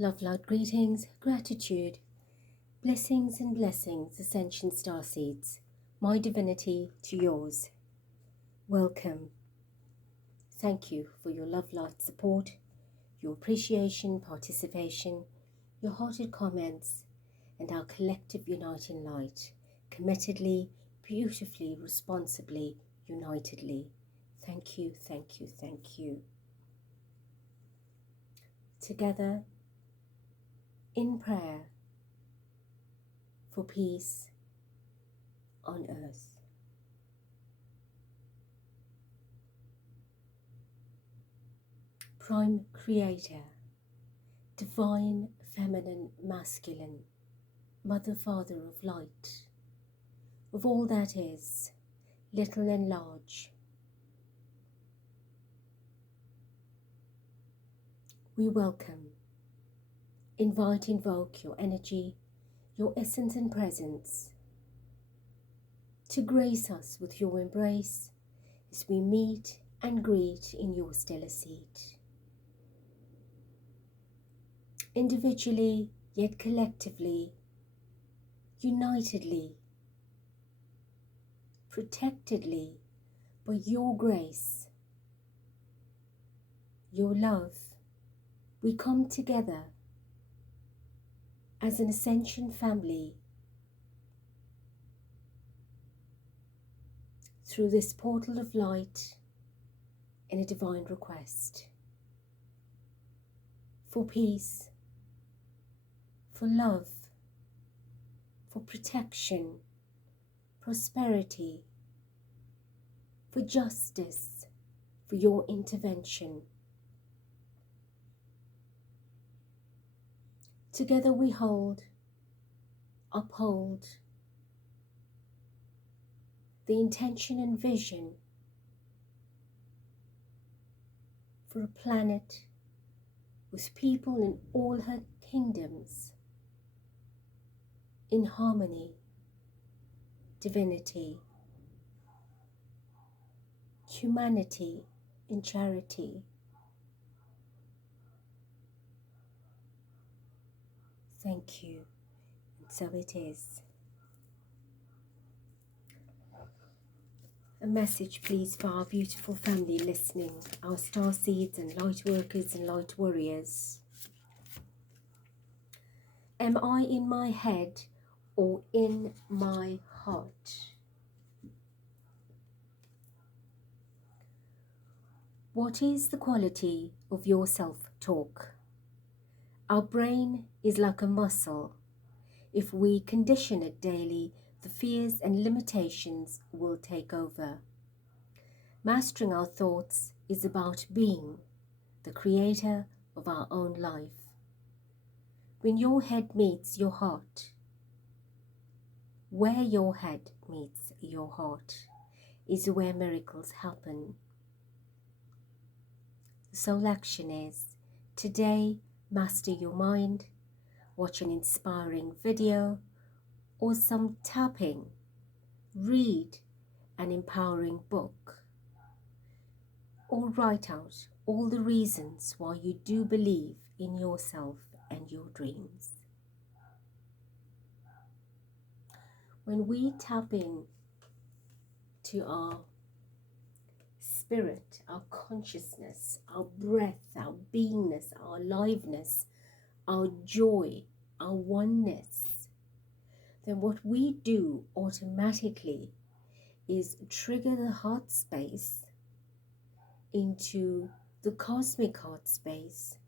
Love, light, greetings, gratitude, blessings and blessings, Ascension Star Seeds, my divinity to yours. Welcome. Thank you for your love, light, support, your appreciation, participation, your hearted comments, and our collective uniting light, committedly, beautifully, responsibly, unitedly. Thank you, thank you, thank you. Together, in prayer for peace on earth. Prime Creator, Divine Feminine Masculine, Mother Father of Light, of all that is, little and large, we welcome, invite, invoke your energy, your essence and presence, to grace us with your embrace as we meet and greet in your stellar seat. Individually, yet collectively, unitedly, protectedly by your grace, your love, we come together as an Ascension family through this portal of light in a divine request for peace, for love, for protection, prosperity, for justice, for your intervention. Together we hold, uphold the intention and vision for a planet with people in all her kingdoms in harmony, divinity, humanity, and charity. Thank you, and so it is. A message, please, for our beautiful family listening, our star seeds and light workers and light warriors. Am I in my head or in my heart? What is the quality of your self-talk? Our brain is like a muscle. If we condition it daily, the fears and limitations will take over. Mastering our thoughts is about being the creator of our own life. When your head meets your heart, where your head meets your heart is where miracles happen. The soul action is, today, master your mind, watch an inspiring video or some tapping, read an empowering book, or write out all the reasons why you do believe in yourself and your dreams. When we tap in to our spirit, our consciousness, our breath, our beingness, our aliveness, our joy, our oneness, then what we do automatically is trigger the heart space into the cosmic heart space,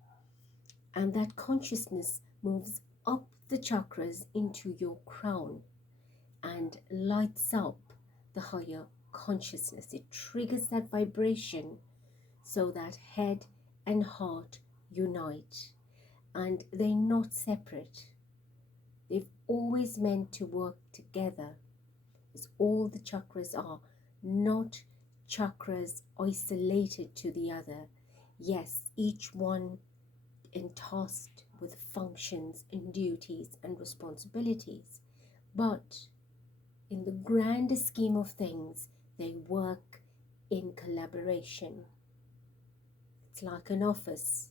and that consciousness moves up the chakras into your crown and lights up the higher consciousness. It triggers that vibration so that head and heart unite, and they're not separate. They've always meant to work together, as all the chakras are, not chakras isolated to the other. Yes, each one entrusted with functions and duties and responsibilities, but in the grander scheme of things, they work in collaboration. It's like an office.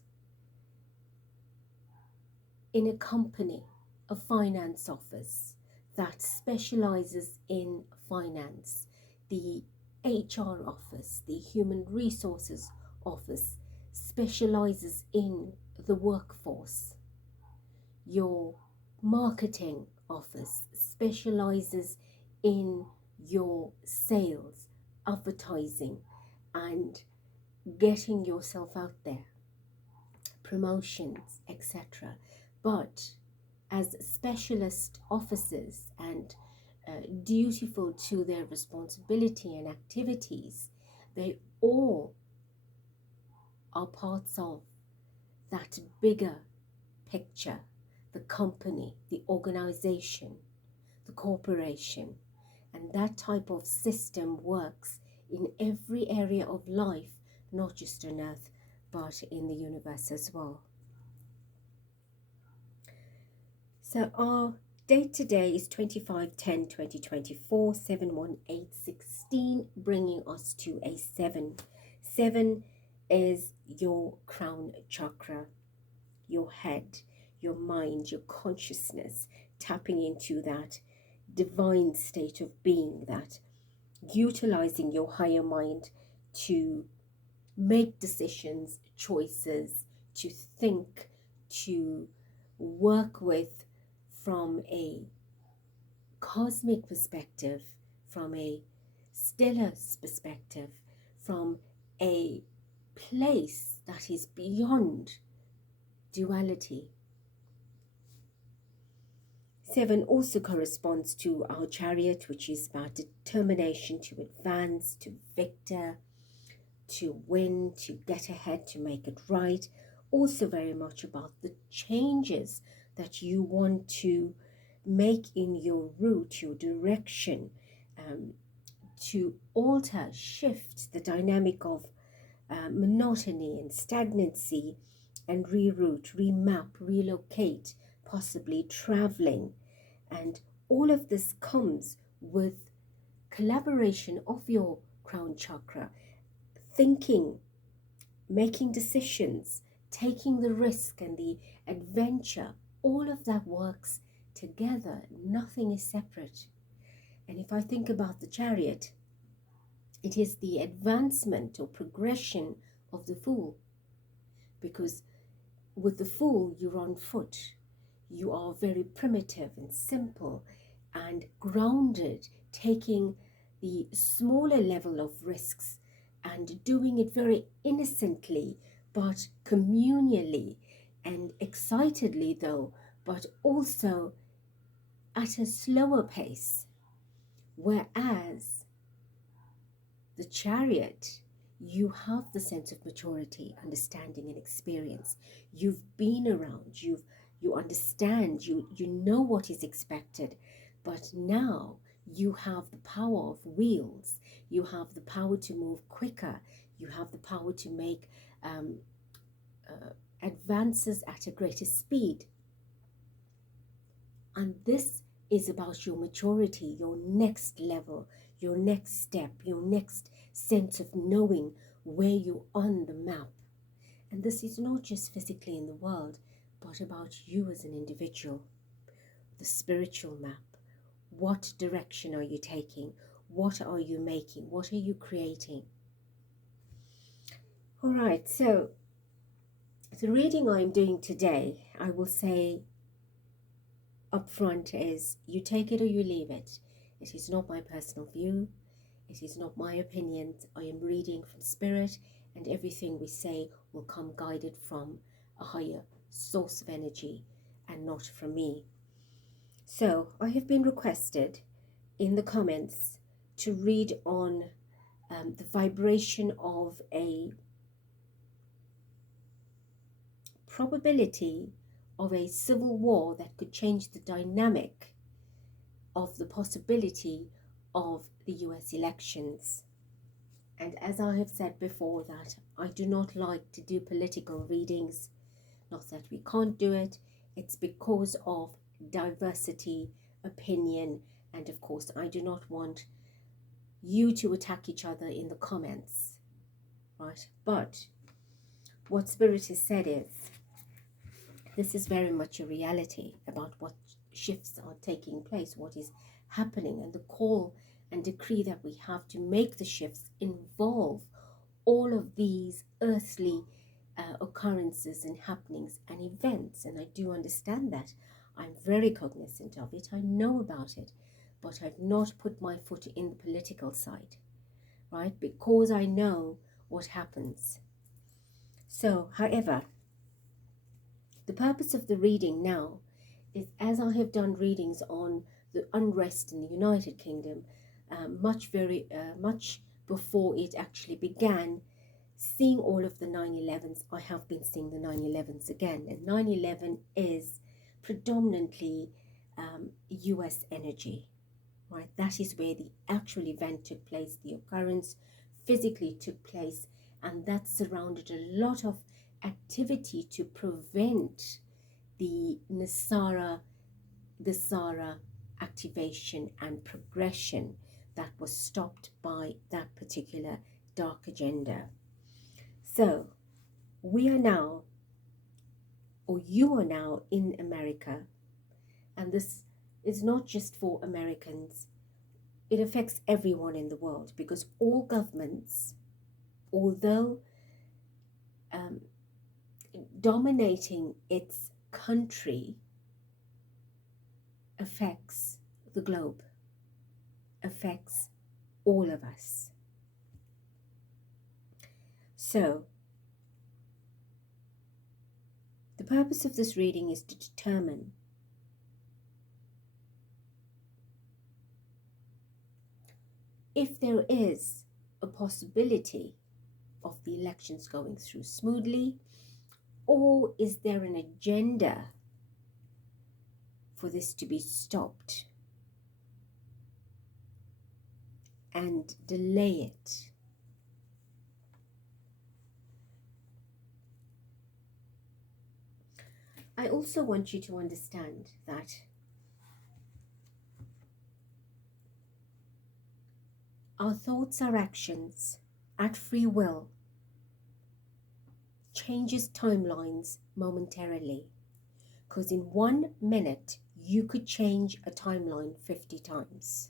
in a company, a finance office that specializes in finance, the HR office, the human resources office specializes in the workforce. Your marketing office specializes in your sales, advertising, and getting yourself out there, promotions, etc. But as specialist officers and dutiful to their responsibility and activities, they all are parts of that bigger picture, the company, the organization, the corporation. And that type of system works in every area of life, not just on earth, but in the universe as well. So our date today is 25/10/2024, 7/18/16, bringing us to a 7. 7 is your crown chakra, your head, your mind, your consciousness, tapping into that divine state of being, that utilizing your higher mind to make decisions, choices, to think, to work with from a cosmic perspective, from a stellar perspective, from a place that is beyond duality. 7 also corresponds to our chariot, which is about determination to advance, to victor, to win, to get ahead, to make it right. Also very much about the changes that you want to make in your route, your direction, to alter, shift the dynamic of monotony and stagnancy, and reroute, remap, relocate, possibly traveling. And all of this comes with collaboration of your crown chakra, thinking, making decisions, taking the risk and the adventure. All of that works together. Nothing is separate. And if I think about the chariot, it is the advancement or progression of the fool. Because with the fool, you're on foot. You are very primitive and simple and grounded, taking the smaller level of risks and doing it very innocently, but communally and excitedly though, but also at a slower pace. Whereas the chariot, you have the sense of maturity, understanding and experience. You've been around, you understand, you know what is expected, but now you have the power of wheels, you have the power to move quicker, you have the power to make advances at a greater speed. And this is about your maturity, your next level, your next step, your next sense of knowing where you're on the map. And this is not just physically in the world, but about you as an individual. The spiritual map. What direction are you taking? What are you making? What are you creating? All right, so the reading I'm doing today, I will say up front, is you take it or you leave it. It is not my personal view. It is not my opinions. I am reading from spirit, and everything we say will come guided from a higher source of energy and not from me. So I have been requested in the comments to read on the vibration of a probability of a civil war that could change the dynamic of the possibility of the US elections. And as I have said before, that I do not like to do political readings. Not that we can't do it, it's because of diversity, opinion, and of course I do not want you to attack each other in the comments, right? But what Spirit has said is, This is very much a reality about what shifts are taking place, what is happening, and the call and decree that we have to make the shifts involve all of these earthly occurrences and happenings and events. And I do understand that. I'm very cognizant of it. I know about it, but I've not put my foot in the political side, right? Because I know what happens. So, however, the purpose of the reading now is, as I have done readings on the unrest in the United Kingdom, much before it actually began, seeing all of the 9/11s, I have been seeing the 9/11s again. And 9/11 is predominantly US energy, right? That is where the actual event took place, the occurrence physically took place, and that surrounded a lot of activity to prevent the SARA activation and progression that was stopped by that particular dark agenda. So we are now, or you are now, in America, and this is not just for Americans. It affects everyone in the world, because all governments, although dominating its country, affects the globe, affects all of us. So, the purpose of this reading is to determine if there is a possibility of the elections going through smoothly, or is there an agenda for this to be stopped and delay it. I also want you to understand that our thoughts, our actions at free will changes timelines momentarily, because in 1 minute you could change a timeline 50 times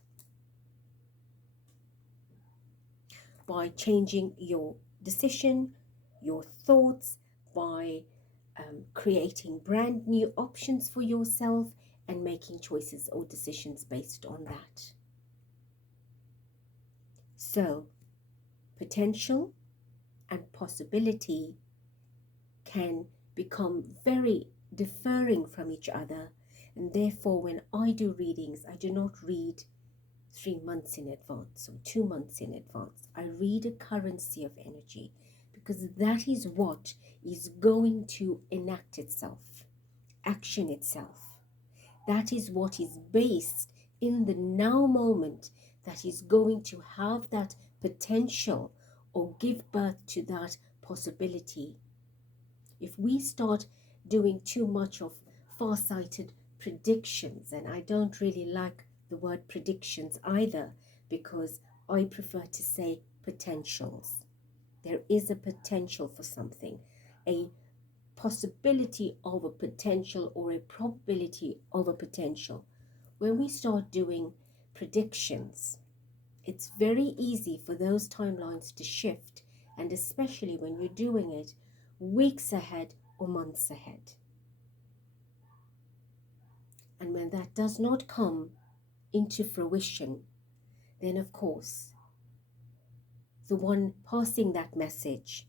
by changing your decision, your thoughts, by creating brand new options for yourself and making choices or decisions based on that. So, potential and possibility can become very differing from each other, and therefore when I do readings, I do not read 3 months in advance or 2 months in advance. I read a currency of energy, because that is what is going to enact itself, action itself. That is what is based in the now moment, that is going to have that potential or give birth to that possibility. If we start doing too much of far-sighted predictions, and I don't really like the word predictions either, because I prefer to say potentials. There is a potential for something, a possibility of a potential or a probability of a potential. When we start doing predictions, it's very easy for those timelines to shift, and especially when you're doing it weeks ahead or months ahead. And when that does not come into fruition, then of course the one passing that message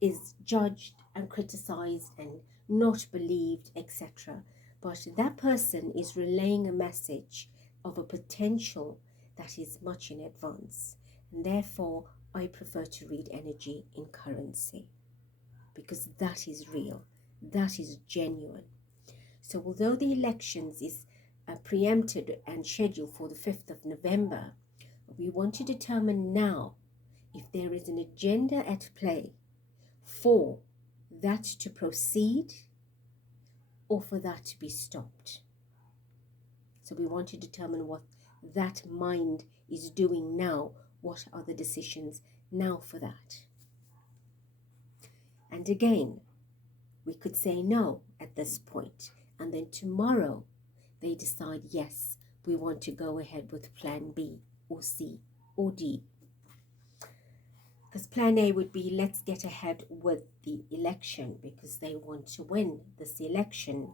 is judged and criticized and not believed, etc. But that person is relaying a message of a potential that is much in advance. And therefore, I prefer to read energy in currency, because that is real, that is genuine. So although the elections is preempted and scheduled for the 5th of November, we want to determine now if there is an agenda at play for that to proceed or for that to be stopped. So we want to determine what that mind is doing now. What are the decisions now for that? And again, we could say no. At at this point. And then tomorrow they decide, yes, we want to go ahead with plan B or C or D. Because plan A would be, let's get ahead with the election because they want to win this election.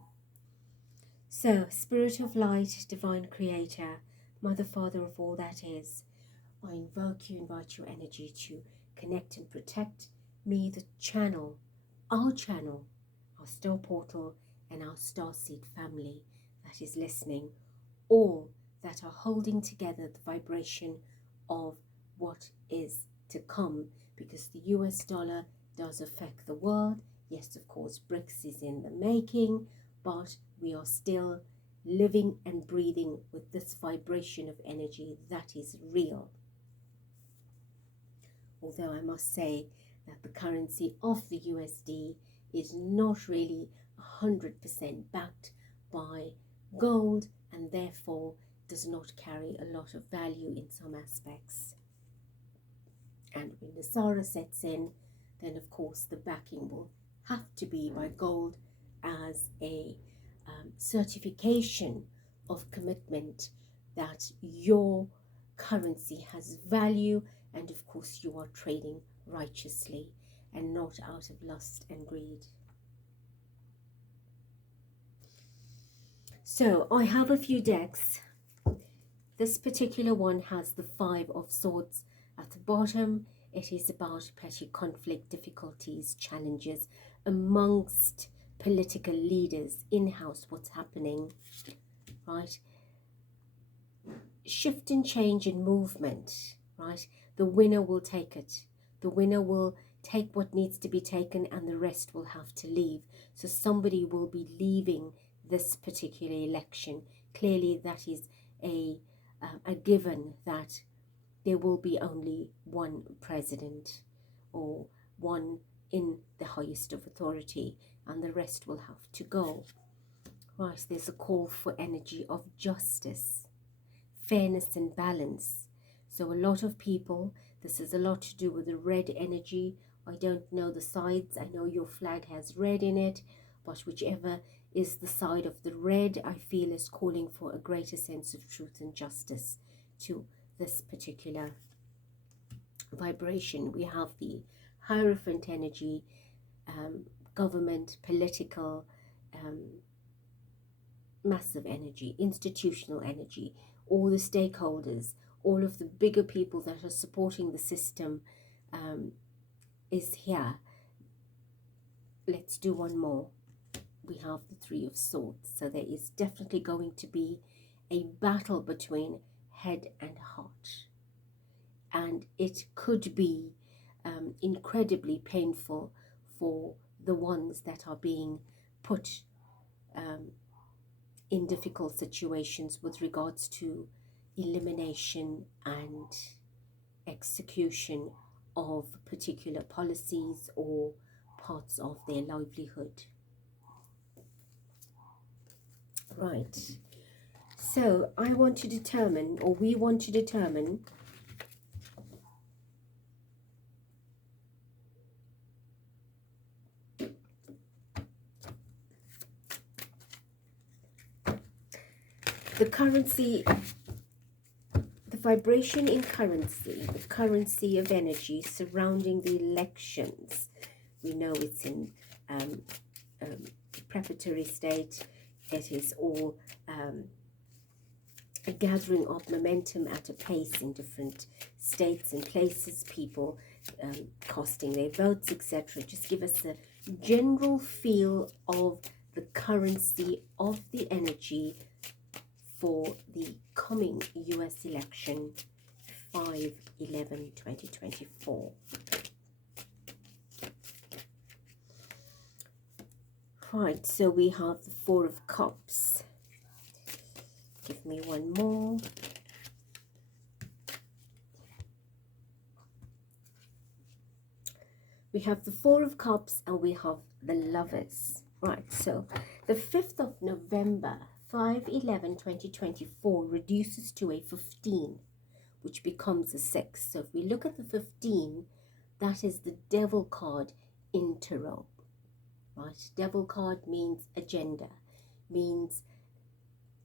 So, Spirit of Light, Divine Creator, Mother, Father of all that is, I invoke you, invite your energy to connect and protect me, the channel, our star portal, and our starseed family that is listening, all that are holding together the vibration of what is to come, because the US dollar does affect the world. Yes, of course, BRICS is in the making, but we are still living and breathing with this vibration of energy that is real. Although I must say that the currency of the USD is not really 100% backed by gold and therefore does not carry a lot of value in some aspects. And when the Sara sets in, then of course the backing will have to be by gold as a certification of commitment that your currency has value, and of course you are trading righteously and not out of lust and greed. So I have a few decks. This particular one has the 5 of Swords at the bottom. It is about petty conflict, difficulties, challenges amongst political leaders, in-house, what's happening, right? Shift and change and movement, right? The winner will take it. The winner will take what needs to be taken and the rest will have to leave. So somebody will be leaving this particular election. Clearly that is a given, that there will be only one president or one in the highest of authority and the rest will have to go. Right, there's a call for energy of justice, fairness and balance. So a lot of people, this has a lot to do with the red energy. I don't know the sides. I know your flag has red in it, but whichever is the side of the red, I feel is calling for a greater sense of truth and justice to this particular vibration. We have the Hierophant energy, government, political, massive energy, institutional energy, all the stakeholders, all of the bigger people that are supporting the system is here. Let's do one more. We have the 3 of Swords. So there is definitely going to be a battle between head and heart. And it could be incredibly painful for the ones that are being put in difficult situations with regards to elimination and execution of particular policies or parts of their livelihood. Right, so I want to determine, or we want to determine, the currency, the vibration in currency, the currency of energy surrounding the elections. We know it's in preparatory state. It is all a gathering of momentum at a pace in different states and places, people casting their votes, etc. Just give us a general feel of the currency of the energy for the coming US election, 5/11/2024. Right, so we have the 4 of Cups. Give me one more. We have the 4 of Cups and we have the Lovers. Right, so the 5th of November, 5/11/2024 reduces to a 15, which becomes a 6. So if we look at the 15, that is the Devil card in Tarot. right? Devil card means agenda, means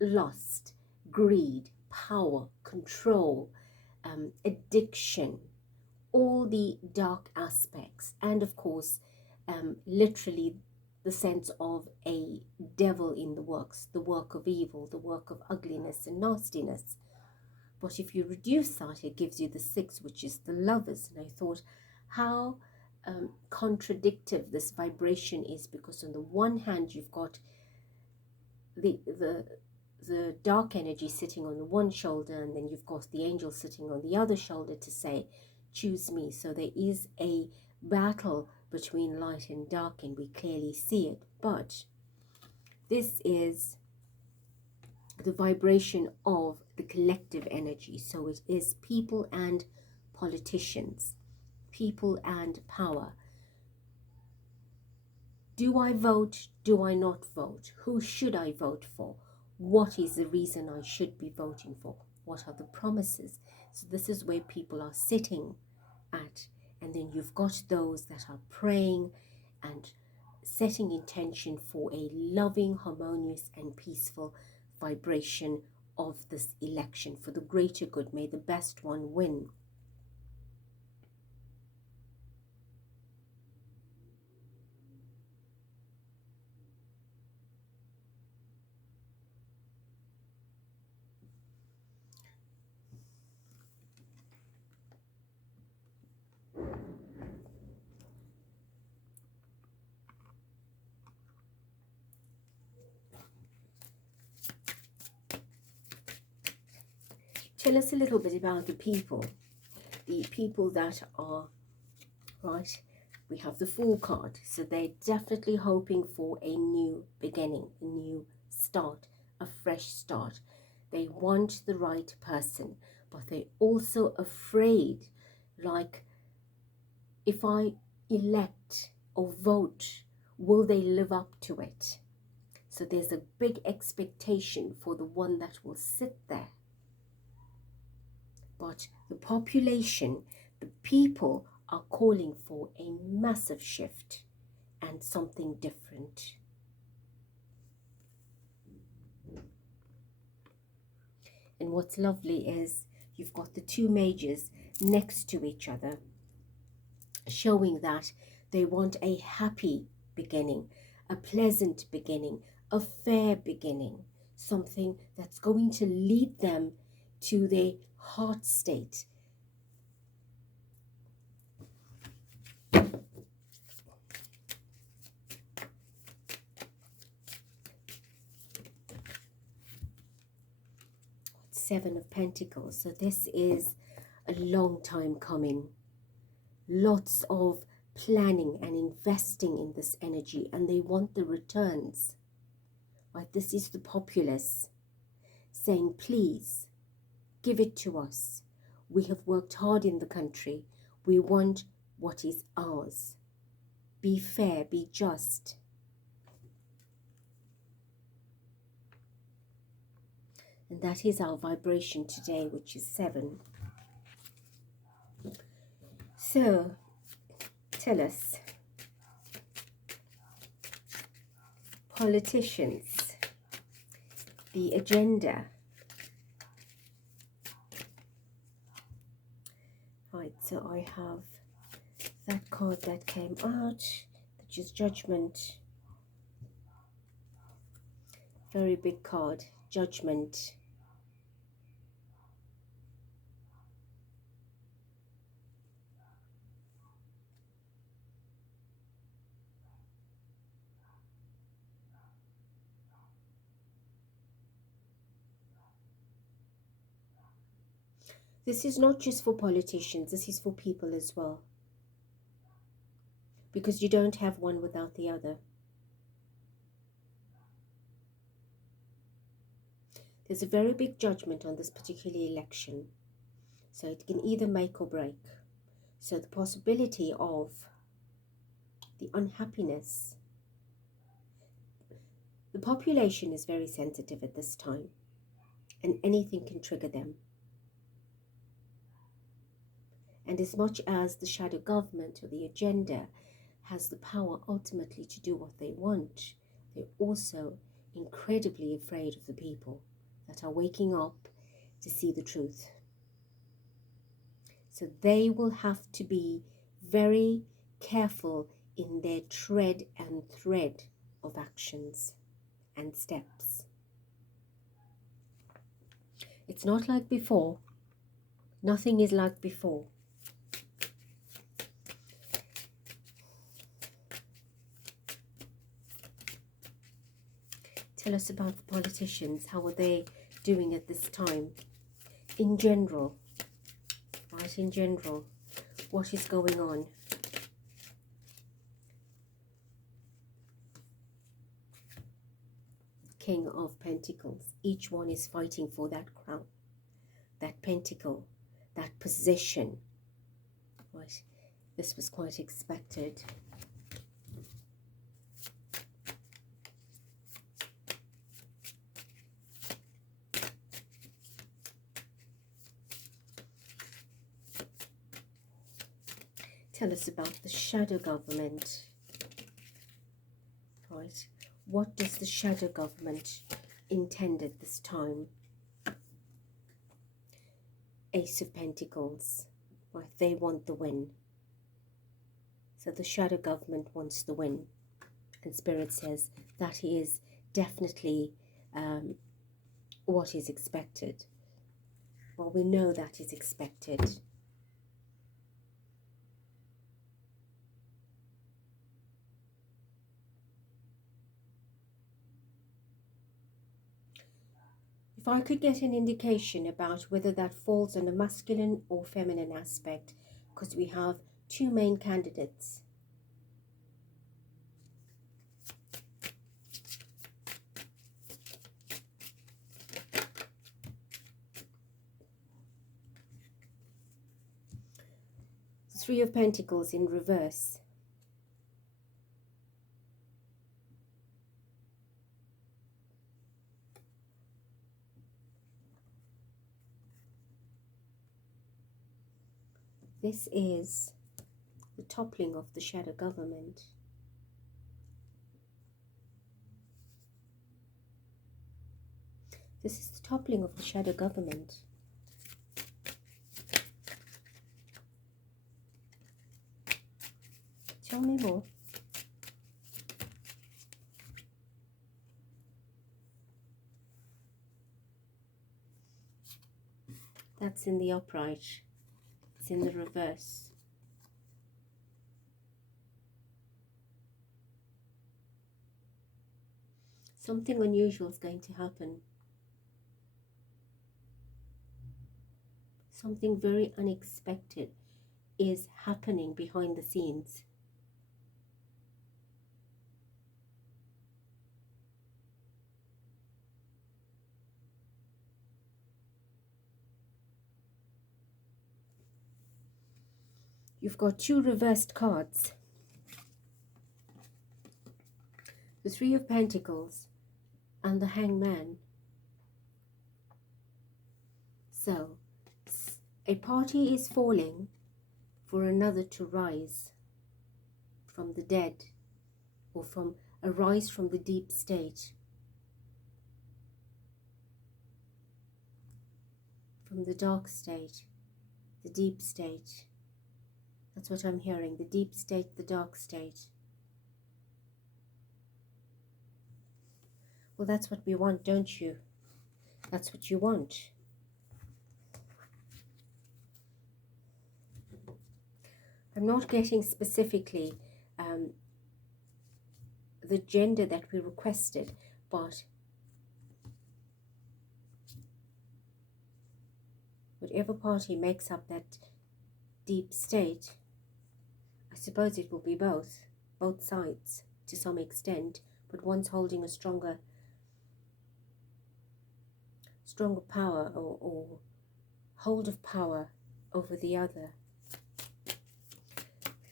lust, greed, power, control, addiction, all the dark aspects, and of course, literally the sense of a devil in the works, the work of evil, the work of ugliness and nastiness. But if you reduce that, it gives you the 6, which is the Lovers. And I thought how contradictive this vibration is, because on the one hand you've got the dark energy sitting on the one shoulder, and then you've got the angel sitting on the other shoulder to say, choose me. So there is a battle between light and dark, and we clearly see it. But this is the vibration of the collective energy. So it is people and politicians, people and power. Do I vote? Do I not vote? Who should I vote for? What is the reason I should be voting for? What are the promises? So this is where people are sitting at. And then you've got those that are praying and setting intention for a loving, harmonious and peaceful vibration of this election for the greater good. May the best one win. Tell us a little bit about the people that are, right, we have the Fool card, so they're definitely hoping for a new beginning, a new start, a fresh start. They want the right person, but they're also afraid, like, if I elect or vote, will they live up to it? So there's a big expectation for the one that will sit there. But the population, the people are calling for a massive shift and something different. And what's lovely is you've got the 2 majors next to each other, showing that they want a happy beginning, a pleasant beginning, a fair beginning, something that's going to lead them to their heart state. Seven of Pentacles. So this is a long time coming. Lots of planning and investing in this energy, and they want the returns. Right? This is the populace saying, please give it to us. We have worked hard in the country. We want what is ours. Be fair, be just. And that is our vibration today, which is 7. So, tell us, politicians, the agenda. Right, so I have that card that came out, which is Judgment. Very big card, Judgment. This is not just for politicians, this is for people as well. Because you don't have one without the other. There's a very big judgment on this particular election. So it can either make or break. So the possibility of the unhappiness. The population is very sensitive at this time, and anything can trigger them. And as much as the shadow government or the agenda has the power ultimately to do what they want, they're also incredibly afraid of the people that are waking up to see the truth. So they will have to be very careful in their tread and thread of actions and steps. It's not like before. Nothing is like before. Tell us about the politicians. How are they doing at this time? In general, right, in general, what is going on? King of Pentacles. Each one is fighting for that crown, that pentacle, that position. Right, this was quite expected. Tell us about the shadow government. Right, what does the shadow government intend at this time? Ace of Pentacles. Right, they want the win. So the shadow government wants the win. And Spirit says that is definitely what is expected. Well, we know that is expected. If I could get an indication about whether that falls on a masculine or feminine aspect, because we have two main candidates. The Three of Pentacles in reverse. This is the toppling of the shadow government. This is the toppling of the shadow government. Tell me more. That's in the upright. It's in the reverse. Something unusual is going to happen. Something very unexpected is happening behind the scenes. You've got two reversed cards. The Three of Pentacles and the Hangman. So, a party is falling for another to rise from the dead, or arise from the deep state. From the dark state, the deep state. That's what I'm hearing, the deep state, the dark state. Well, that's what we want, don't you? That's what you want. I'm not getting specifically the gender that we requested, but whatever party makes up that deep state, I suppose it will be both sides to some extent, but one's holding a stronger power or hold of power over the other.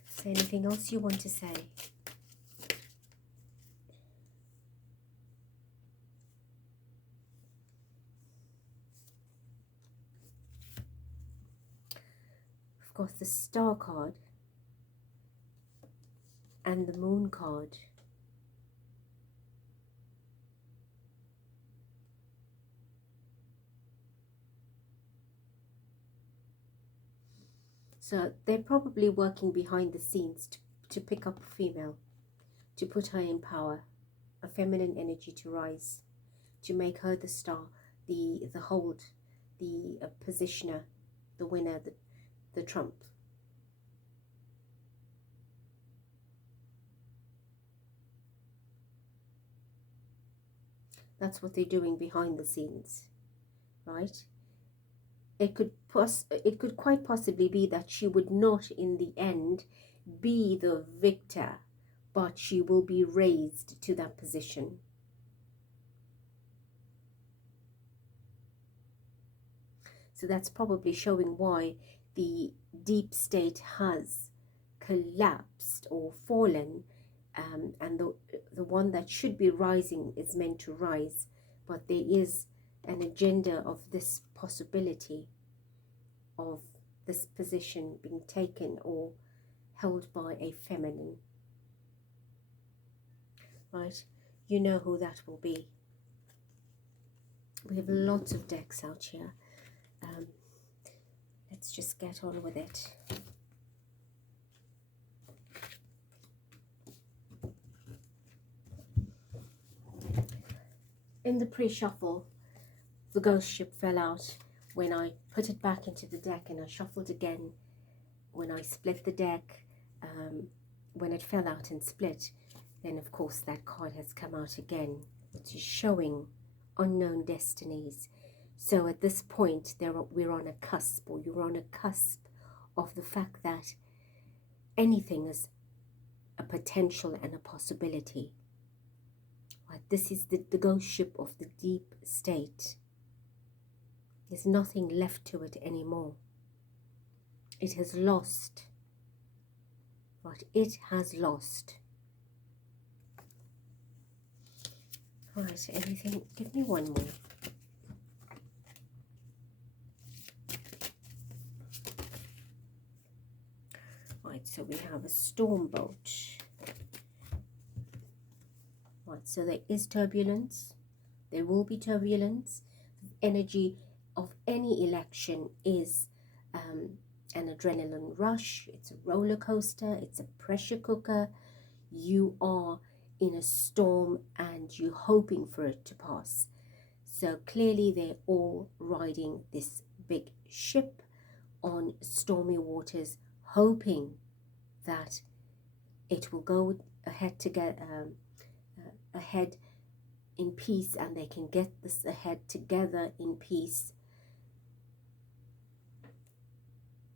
Is there anything else you want to say? Of course, the Star card. and the Moon card. So they're probably working behind the scenes to pick up a female, to put her in power, a feminine energy to rise, to make her the star, the hold, the positioner, the winner, the trump. That's what they're doing behind the scenes, right? It could quite possibly be that she would not in the end be the victor, but she will be raised to that position. So that's probably showing why the deep state has collapsed or fallen, and the one that should be rising is meant to rise, but there is an agenda of this possibility of this position being taken or held by a feminine. Right, you know who that will be. We have lots of decks out here. Let's just get on with it. In the pre-shuffle, the ghost ship fell out. When I put it back into the deck and I shuffled again, when I split the deck, when it fell out and split, then of course that card has come out again, which is showing unknown destinies. So at this point, we're on a cusp, or you're on a cusp of the fact that anything is a potential and a possibility. Right? This is the ghost ship of the deep state. There's nothing left to it anymore. It has lost. Right? It has lost. Right, anything? Give me one more. Right, so we have a storm bolt. Right, so there is turbulence. There will be turbulence. The energy of any election is an adrenaline rush. It's a roller coaster. It's a pressure cooker. You are in a storm and you're hoping for it to pass. So clearly they're all riding this big ship on stormy waters, hoping that it will go ahead ahead in peace, and they can get this ahead together in peace.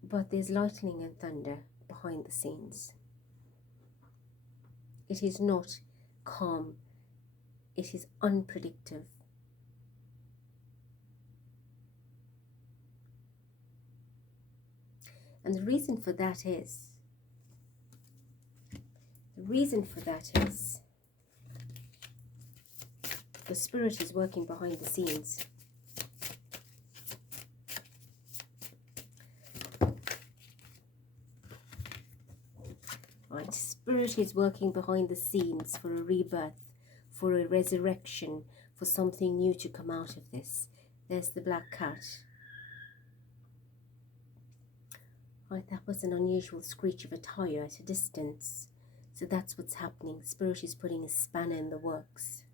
But there's lightning and thunder behind the scenes. It is not calm. It is unpredictable. And the reason for that is, the spirit is working behind the scenes. Right, spirit is working behind the scenes for a rebirth, for a resurrection, for something new to come out of this. There's the black cat. Right, that was an unusual screech of a tire at a distance. So that's what's happening. Spirit is putting a spanner in the works.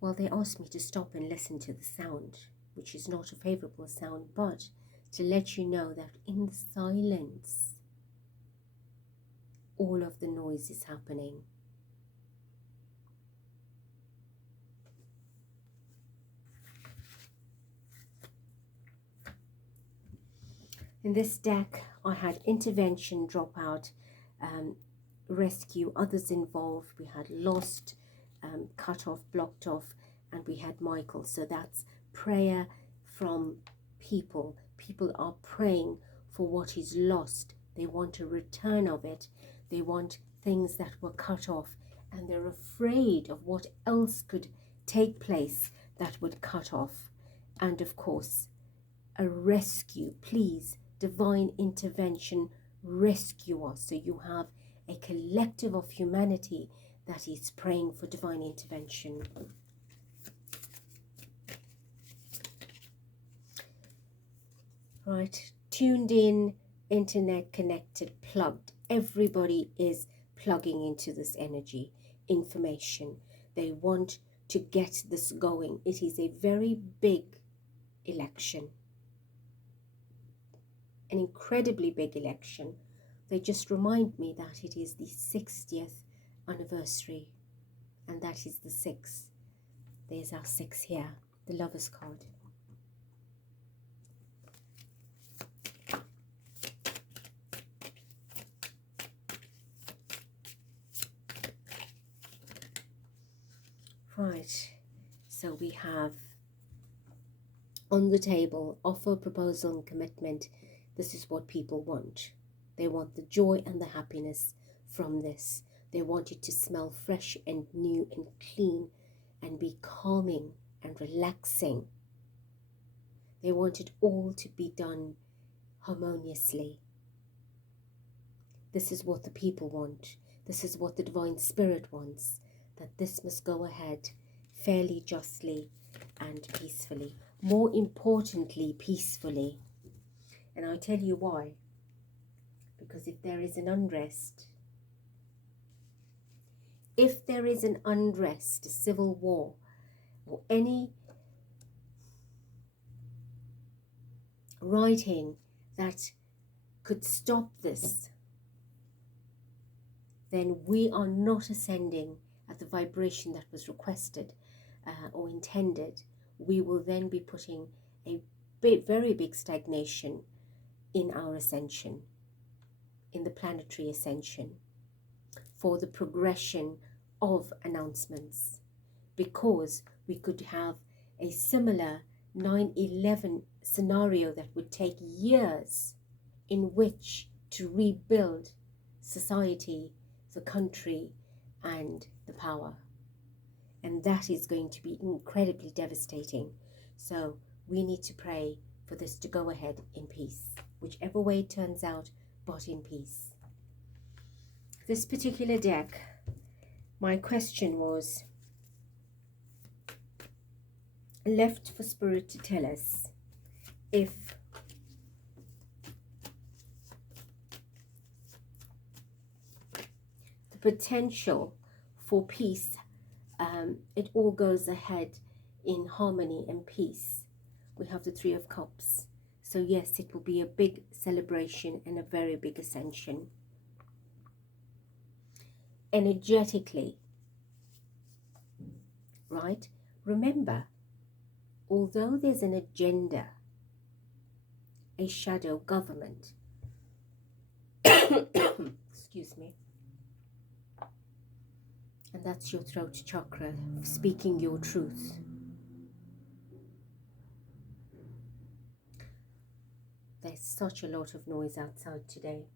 Well, they asked me to stop and listen to the sound, which is not a favorable sound, but to let you know that in the silence, all of the noise is happening. In this deck, I had intervention, drop out, rescue, others involved. We had lost, cut off, blocked off, and we had Michael. So that's prayer from people. People are praying for what is lost. They want a return of it. They want things that were cut off, and they're afraid of what else could take place that would cut off. And of course, a rescue. Please, divine intervention, rescue us. So you have a collective of humanity that is praying for divine intervention. Right, tuned in, internet connected, plugged. Everybody is plugging into this energy, information. They want to get this going. It is a very big election, an incredibly big election. They just remind me that it is the 60th anniversary, and that is the 6th. There's our 6 here, the Lover's card. Right, so we have on the table offer, proposal, and commitment. This is what people want. They want the joy and the happiness from this. They want it to smell fresh and new and clean and be calming and relaxing. They want it all to be done harmoniously. This is what the people want. This is what the Divine Spirit wants, that this must go ahead fairly, justly, and peacefully. More importantly, peacefully. And I'll tell you why. Because if there is an unrest, a civil war, or any writing that could stop this, then we are not ascending at the vibration that was requested or intended. We will then be putting a very big stagnation in our ascension, in the planetary ascension, for the progression of announcements, because we could have a similar 9/11 scenario that would take years in which to rebuild society, the country, and the power. And that is going to be incredibly devastating. So we need to pray for this to go ahead in peace, whichever way it turns out, but in peace. This particular deck, my question was left for Spirit to tell us if the potential for peace, it all goes ahead in harmony and peace. We have the 3 of Cups. So yes, it will be a big celebration and a very big ascension. Energetically, right? Remember, although there's an agenda, a shadow government, excuse me, and that's your throat chakra, speaking your truth. There's such a lot of noise outside today.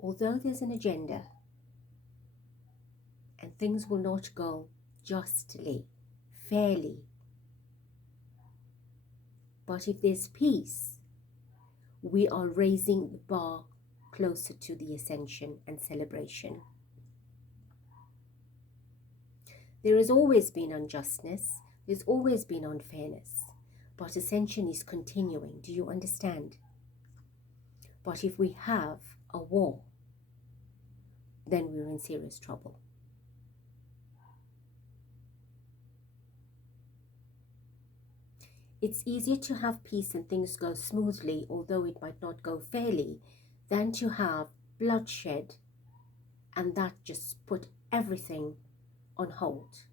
Although there's an agenda, and things will not go justly, fairly, but if there's peace, we are raising the bar closer to the ascension and celebration. There has always been unjustness, there's always been unfairness, but ascension is continuing. Do you understand? But if we have a war, then we're in serious trouble. It's easier to have peace and things go smoothly, although it might not go fairly, than to have bloodshed and that just put everything on hold.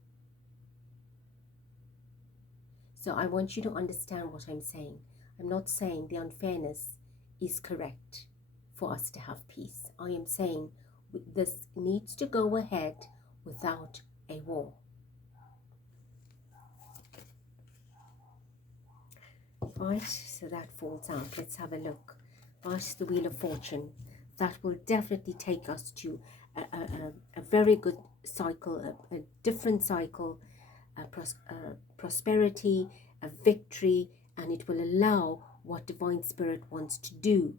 So I want you to understand what I'm saying. I'm not saying the unfairness is correct for us to have peace. I am saying this needs to go ahead without a war. Right, so that falls out. Let's have a look. Right, the Wheel of Fortune. That will definitely take us to a very good cycle, a different cycle, prosperity, a victory, and it will allow what Divine Spirit wants to do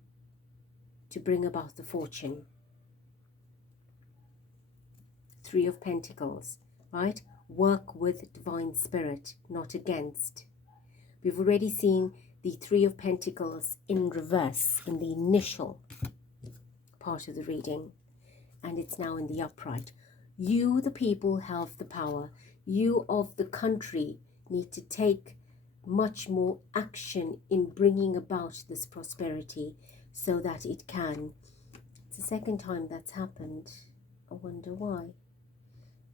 to bring about the fortune. Three of Pentacles, right? Work with Divine Spirit, not against. We've already seen the Three of Pentacles in reverse in the initial part of the reading, and it's now in the upright. You, the people, have the power. You of the country need to take much more action in bringing about this prosperity so that it can. It's the second time that's happened. I wonder why.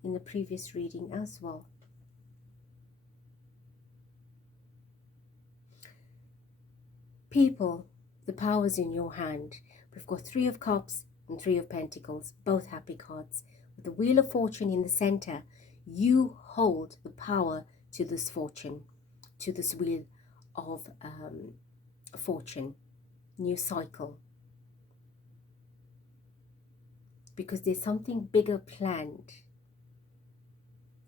In the previous reading as well. People, the power's in your hand. We've got Three of Cups and Three of Pentacles, both happy cards. With the Wheel of Fortune in the center, you hold the power to this fortune, to this Wheel of Fortune, new cycle. Because there's something bigger planned.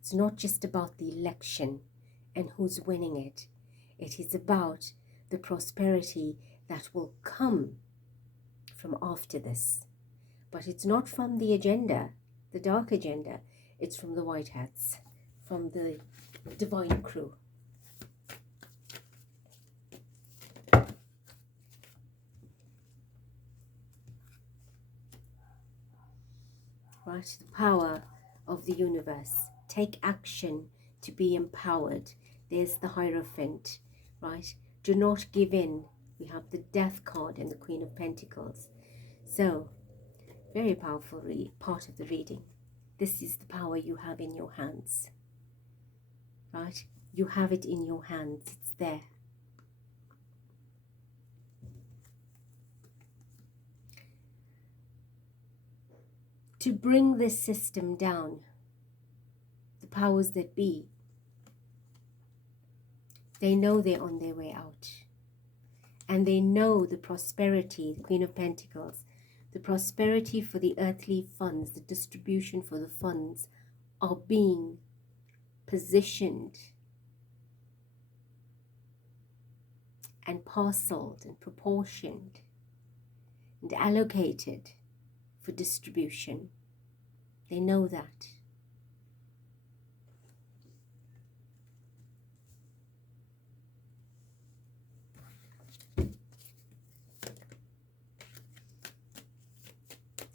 It's not just about the election and who's winning it. It is about the prosperity that will come from after this. But it's not from the agenda, the dark agenda. It's from the white hats, from the divine crew. Right, the power of the universe. Take action to be empowered. There's the Hierophant, right? Do not give in. We have the Death card and the Queen of Pentacles. So, very powerful part of the reading. This is the power you have in your hands, right? You have it in your hands. It's there. To bring this system down, the powers that be, they know they're on their way out. And they know the prosperity, the Queen of Pentacles, the prosperity for the earthly funds, the distribution for the funds are being positioned and parceled and proportioned and allocated for distribution. They know that.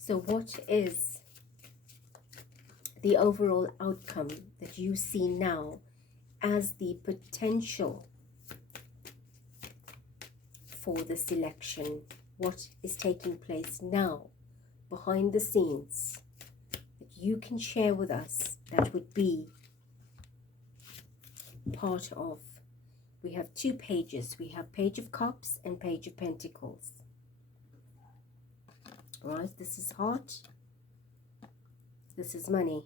So what is the overall outcome that you see now as the potential for this election? What is taking place now behind the scenes that you can share with us that would be part of? We have two pages. We have Page of Cups and Page of Pentacles. Right, this is heart, this is money.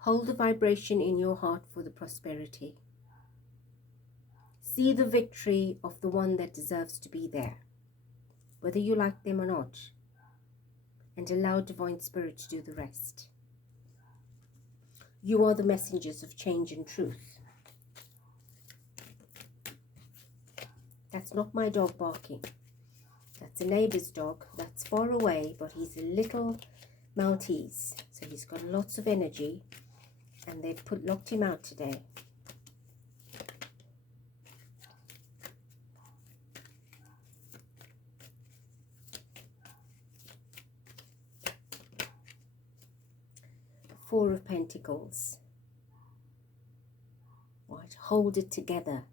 Hold the vibration in your heart for the prosperity. See the victory of the one that deserves to be there, whether you like them or not, and allow Divine Spirit to do the rest. You are the messengers of change and truth. That's not my dog barking. That's a neighbor's dog that's far away, but he's a little Maltese. So he's got lots of energy, and they've locked him out today. Four of Pentacles. Right, hold it together.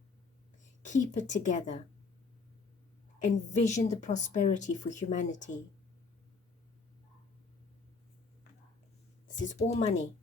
Keep it together. Envision the prosperity for humanity. This is all money.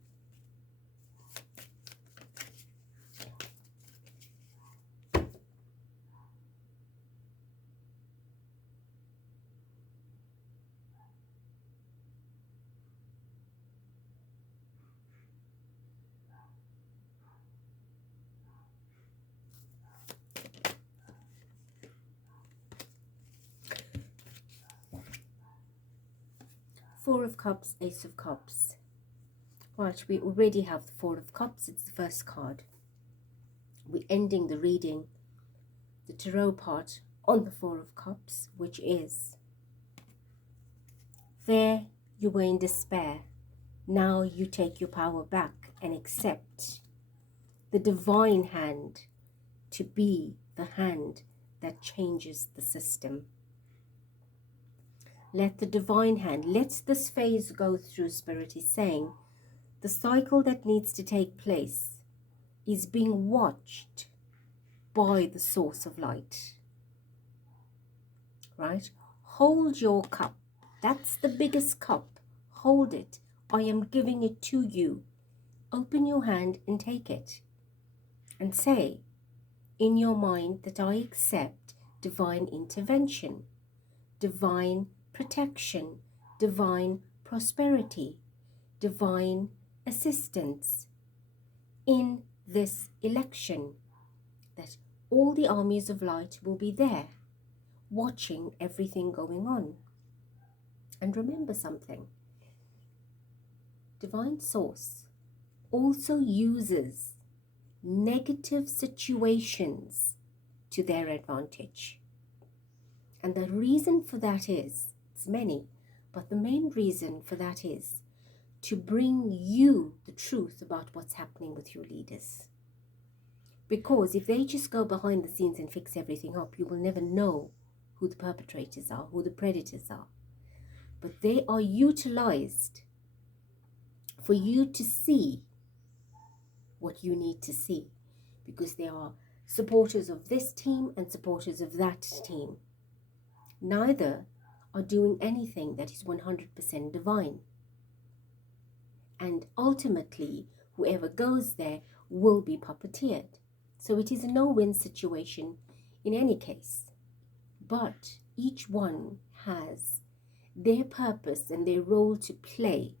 Four of Cups, Ace of Cups. Right, we already have the Four of Cups. It's the first card. We're ending the reading, the tarot part, on the Four of Cups, which is, there you were in despair. Now you take your power back and accept the divine hand to be the hand that changes the system. Let the divine hand, let this phase go through. Spirit is saying the cycle that needs to take place is being watched by the source of light. Right? Hold your cup. That's the biggest cup. Hold it. I am giving it to you. Open your hand and take it. And say in your mind that I accept divine intervention, divine protection, divine prosperity, divine assistance in this election, that all the armies of light will be there watching everything going on. And remember something, divine source also uses negative situations to their advantage. And the reason for that is, it's many, but the main reason for that is to bring you the truth about what's happening with your leaders. Because if they just go behind the scenes and fix everything up, you will never know who the perpetrators are, who the predators are. But they are utilized for you to see what you need to see, because there are supporters of this team and supporters of that team. Neither are doing anything that is 100% divine. And ultimately, whoever goes there will be puppeteered. So it is a no-win situation in any case. But each one has their purpose and their role to play.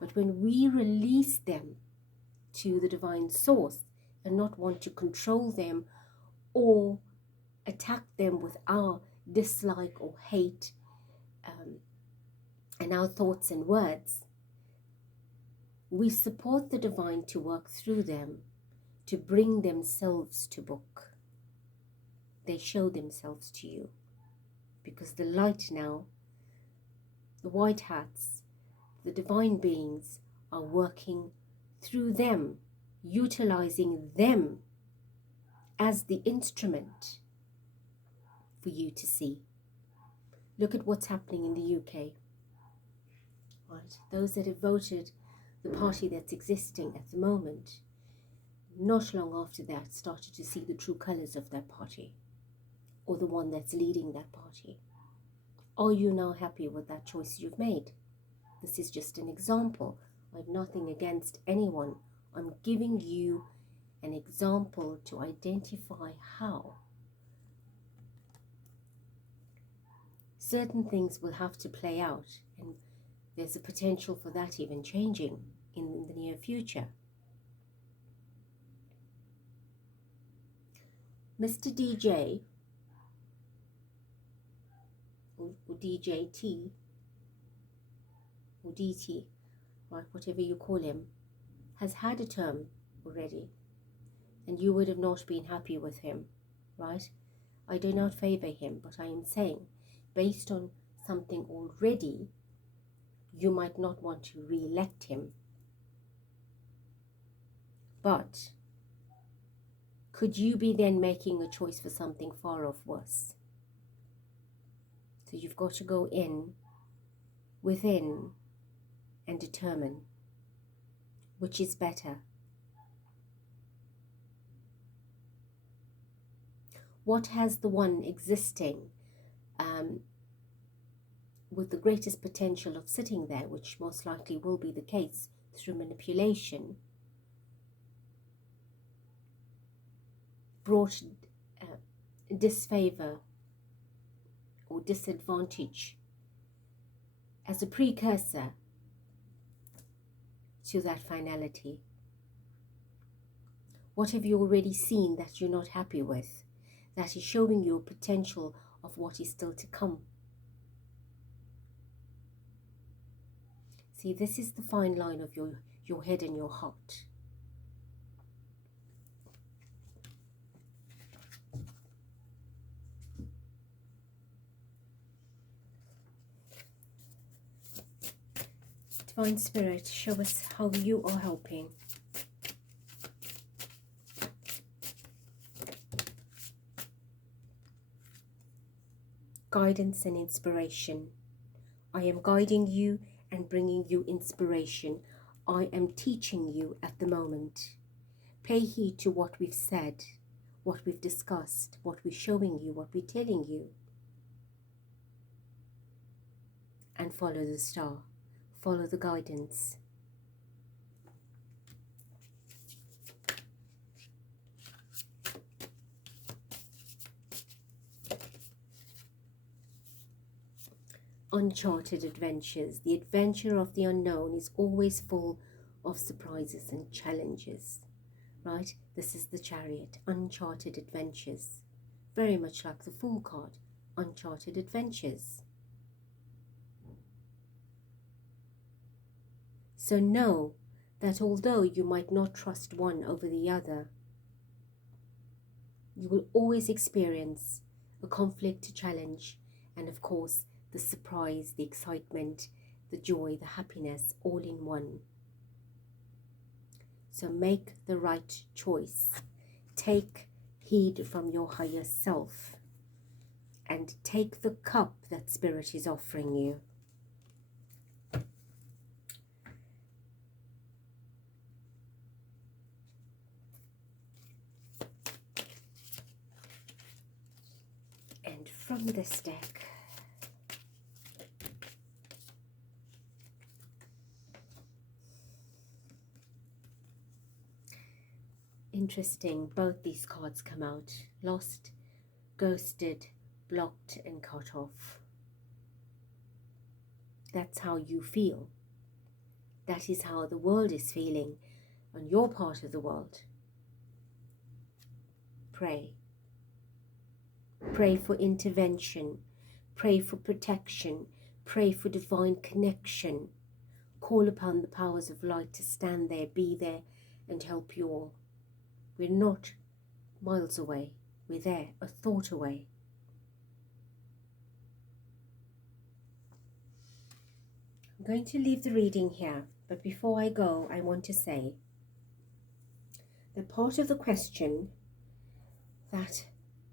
But when we release them to the divine source and not want to control them or attack them with our dislike or hate and our thoughts and words, we support the divine to work through them, to bring themselves to book. They show themselves to you, because the light now, the white hats, the divine beings are working through them, utilizing them as the instrument for you to see. Look at what's happening in the UK. Right? Those that have voted the party that's existing at the moment, not long after that, started to see the true colours of that party, or the one that's leading that party. Are you now happy with that choice you've made? This is just an example. I have nothing against anyone. I'm giving you an example to identify how certain things will have to play out, and there's a potential for that even changing in the near future. Mr. DJ, or DJT, or DT, right, whatever you call him, has had a term already, and you would have not been happy with him, right? I do not favor him, but I am saying, based on something already, you might not want to re-elect him. But could you be then making a choice for something far off worse? So you've got to go within, and determine which is better. What has the one existing with the greatest potential of sitting there, which most likely will be the case through manipulation, brought disfavor or disadvantage as a precursor to that finality? What have you already seen that you're not happy with, that is showing you a potential of what is still to come? See, this is the fine line of your head and your heart. Divine Spirit, show us how you are helping. Guidance and inspiration. I am guiding you and bringing you inspiration. I am teaching you at the moment. Pay heed to what we've said, what we've discussed, what we're showing you, what we're telling you. And follow the star. Follow the guidance. Uncharted adventures. The adventure of the unknown is always full of surprises and challenges, right? This is the chariot, uncharted adventures. Very much like the Fool card, uncharted adventures. So know that although you might not trust one over the other, you will always experience a conflict, a challenge, and of course, the surprise, the excitement, the joy, the happiness, all in one. So make the right choice. Take heed from your higher self and take the cup that Spirit is offering you. And from this deck, interesting, both these cards come out. Lost, ghosted, blocked and cut off. That's how you feel. That is how the world is feeling on your part of the world. Pray. Pray for intervention. Pray for protection. Pray for divine connection. Call upon the powers of light to stand there, be there and help you all. We're not miles away. We're there, a thought away. I'm going to leave the reading here, but before I go, I want to say that part of the question that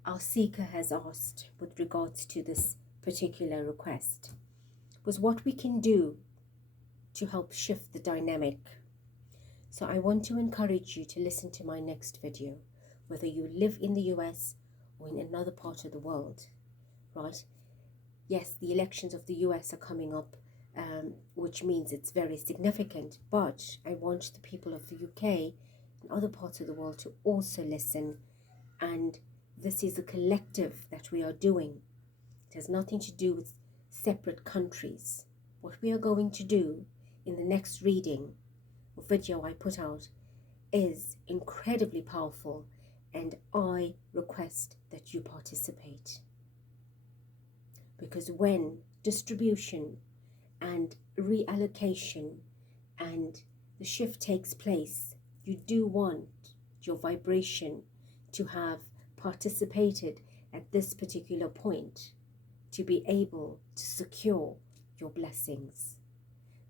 our seeker has asked with regards to this particular request was what we can do to help shift the dynamic. So I want to encourage you to listen to my next video, whether you live in the US or in another part of the world, right? Yes, the elections of the US are coming up, which means it's very significant, but I want the people of the UK and other parts of the world to also listen, and this is a collective that we are doing. It has nothing to do with separate countries. What we are going to do in the next reading or video I put out is incredibly powerful, and I request that you participate. Because when distribution and reallocation and the shift takes place, you do want your vibration to have participated at this particular point to be able to secure your blessings.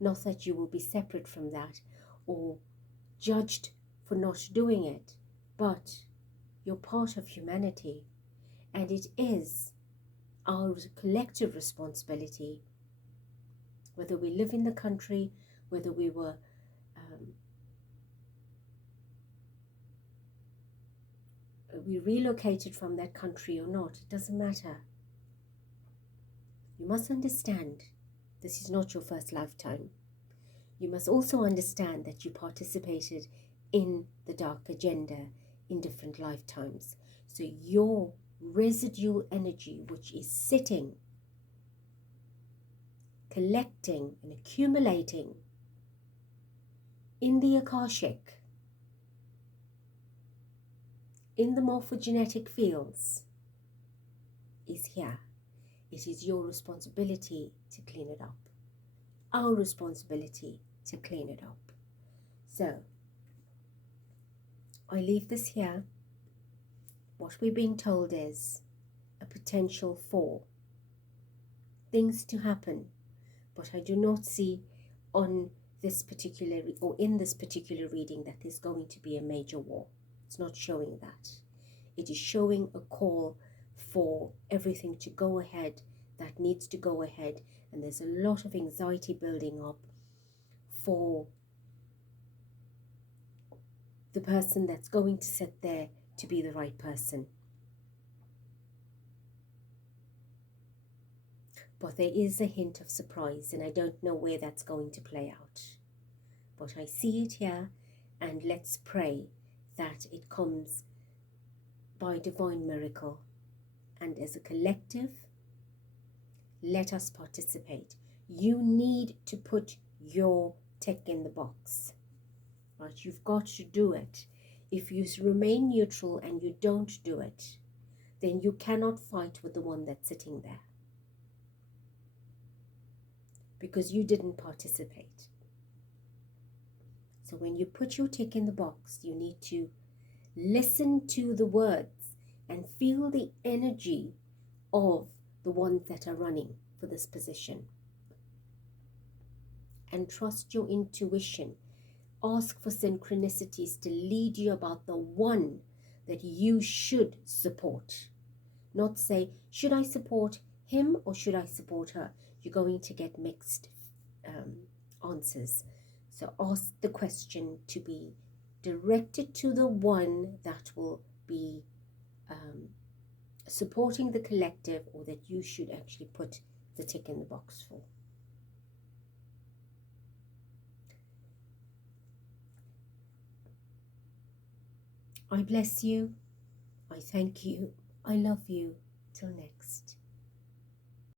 Not that you will be separate from that or judged for not doing it, but you're part of humanity, and it is our collective responsibility, whether we live in the country, whether we were we relocated from that country or not, it doesn't matter. You must understand this is not your first lifetime. You must also understand that you participated in the dark agenda in different lifetimes. So your residual energy, which is sitting, collecting and accumulating in the Akashic, in the morphogenetic fields, is here. It is your responsibility to clean it up. our responsibility to clean it up. So I leave this here. What we're being told is a potential for things to happen, but I do not see on this particular or in this particular reading that there's going to be a major war. It's not showing that. It is showing a call for everything to go ahead that needs to go ahead, and there's a lot of anxiety building up for the person that's going to sit there to be the right person. But there is a hint of surprise, and I don't know where that's going to play out. But I see it here, and let's pray that it comes by divine miracle. And as a collective, let us participate. You need to put your tick in the box. Right? You've got to do it. If you remain neutral and you don't do it, then you cannot fight with the one that's sitting there, because you didn't participate. So when you put your tick in the box, you need to listen to the words and feel the energy of the ones that are running for this position. And trust your intuition. Ask for synchronicities to lead you about the one that you should support. Not say, should I support him or should I support her? You're going to get mixed answers. So ask the question to be directed to the one that will be supporting the collective, or that you should actually put the tick in the box for. I bless you. I thank you. I love you. Till next.